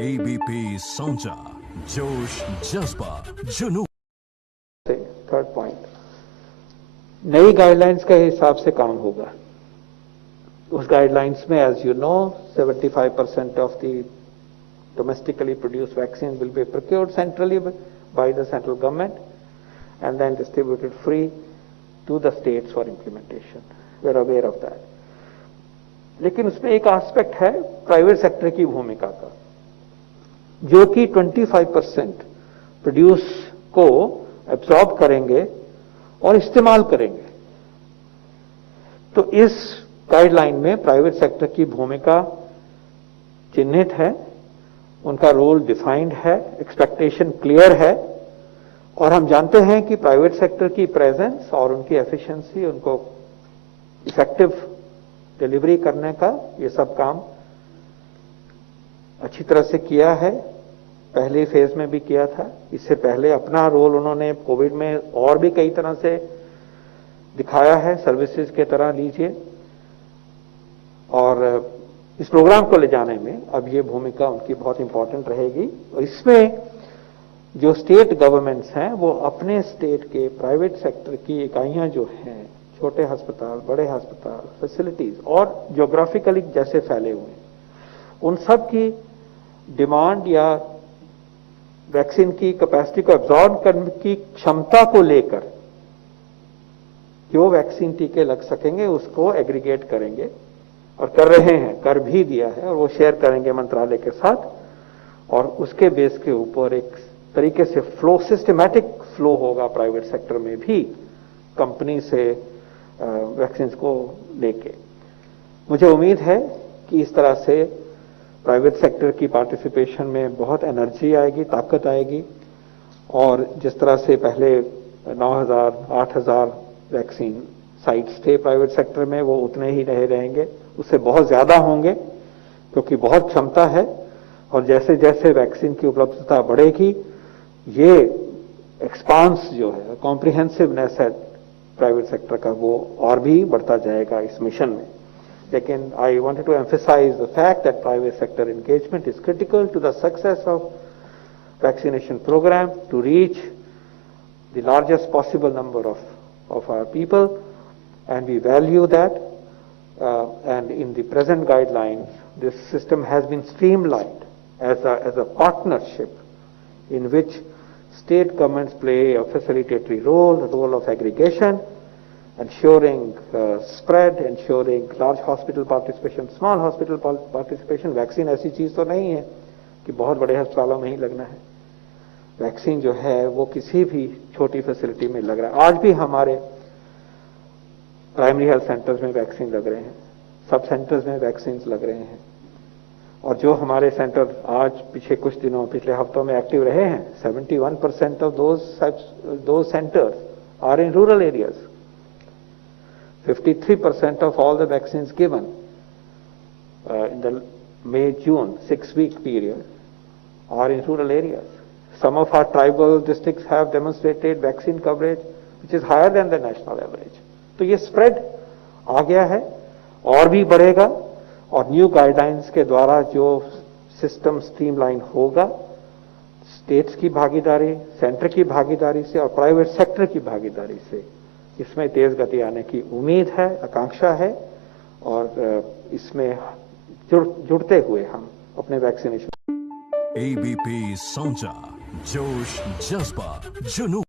ABP सोचा, जोश जज्बा जुनून। थर्ड पॉइंट, नई गाइडलाइंस के हिसाब से काम होगा। उस गाइडलाइंस में as you know 75% of the domestically produced vaccine will be procured centrally by the central government and then distributed free to the states for implementation. We are aware of that. लेकिन उसमें एक aspect है private sector की भूमिका का, जो कि 25% produce को एब्सॉर्ब करेंगे और इस्तेमाल करेंगे। तो इस गाइडलाइन में प्राइवेट सेक्टर की भूमिका चिन्हित है, उनका रोल डिफाइंड है, एक्सपेक्टेशन क्लियर है, और हम जानते हैं कि प्राइवेट सेक्टर की प्रेजेंस और उनकी एफिशिएंसी, उनको इफेक्टिव डिलीवरी करने का ये सब काम अच्छी तरह से किया है। पहले फेज में भी किया था, इससे पहले अपना रोल उन्होंने कोविड में और भी कई तरह से दिखाया है, सर्विसेज के तरह लीजिए, और इस प्रोग्राम को ले जाने में अब ये भूमिका उनकी बहुत इंपॉर्टेंट रहेगी। और इसमें जो स्टेट गवर्नमेंट्स हैं वो अपने स्टेट के प्राइवेट सेक्टर की इकाइयां जो हैं, छोटे अस्पताल, बड़े अस्पताल, फैसिलिटीज और ज्योग्राफिकली जैसे फैले हुए हैं, उन सब की डिमांड या वैक्सीन की कैपेसिटी को एब्जॉर्ब करने की क्षमता को लेकर जो वैक्सीन टीके लग सकेंगे उसको एग्रीगेट करेंगे, और कर रहे हैं, कर भी दिया है, और वो शेयर करेंगे मंत्रालय के साथ, और उसके बेस के ऊपर एक तरीके से फ्लो, सिस्टमैटिक फ्लो होगा प्राइवेट सेक्टर में भी कंपनी से वैक्सीन को लेके। मुझे उम्मीद है कि इस तरह से प्राइवेट सेक्टर की पार्टिसिपेशन में बहुत एनर्जी आएगी, ताकत आएगी, और जिस तरह से पहले 9,000, 8,000 वैक्सीन साइट्स थे प्राइवेट सेक्टर में, वो उतने ही रहे रहेंगे, उससे बहुत ज्यादा होंगे, क्योंकि बहुत क्षमता है। और जैसे जैसे वैक्सीन की उपलब्धता बढ़ेगी, ये एक्सपांस जो है, कॉम्प्रिहेंसिवनेस है प्राइवेट सेक्टर का, वो और भी बढ़ता जाएगा इस मिशन में। लेकिन I wanted to emphasise the fact that private sector engagement is critical to the success of vaccination programme to reach the largest possible number of our people, and we value that, and in the present guidelines this system has been streamlined as a partnership in which state governments play a facilitatory role, the role of aggregation, ensuring spread, ensuring large hospital participation, small hospital participation। Vaccine ऐसी चीज तो नहीं है कि बहुत बड़े अस्पतालों में ही लगना है, वैक्सीन जो है वो किसी भी छोटी फैसिलिटी में लग रहा है। आज भी हमारे प्राइमरी हेल्थ सेंटर्स में वैक्सीन लग रहे हैं, सब सेंटर्स में वैक्सीन लग रहे हैं, और जो हमारे सेंटर आज पिछले हफ्तों में एक्टिव रहे हैं, 71% of those centers are in rural areas. 53% of all the vaccines given in the May-June 6-week period are in rural areas. Some of our tribal districts have demonstrated vaccine coverage which is higher than the national average. तो ये spread आ गया है और भी बढ़ेगा, और new guidelines के द्वारा जो सिस्टम स्ट्रीमलाइन होगा, स्टेट्स की भागीदारी, सेंटर की भागीदारी से और प्राइवेट सेक्टर की भागीदारी से इसमें तेज गति आने की उम्मीद है, आकांक्षा है, और इसमें जुड़ते हुए हम अपने वैक्सीनेशन। एबीपी सोचा, जोश जज्बा जुनून।